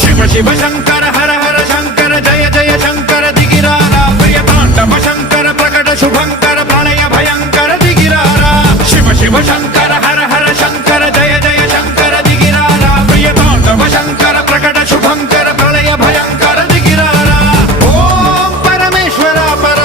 शिव शिव शंकर हर हर शंकर जय जय शंकर दिगिरारा प्रिय तांडव शंकर प्रकट शुभंकर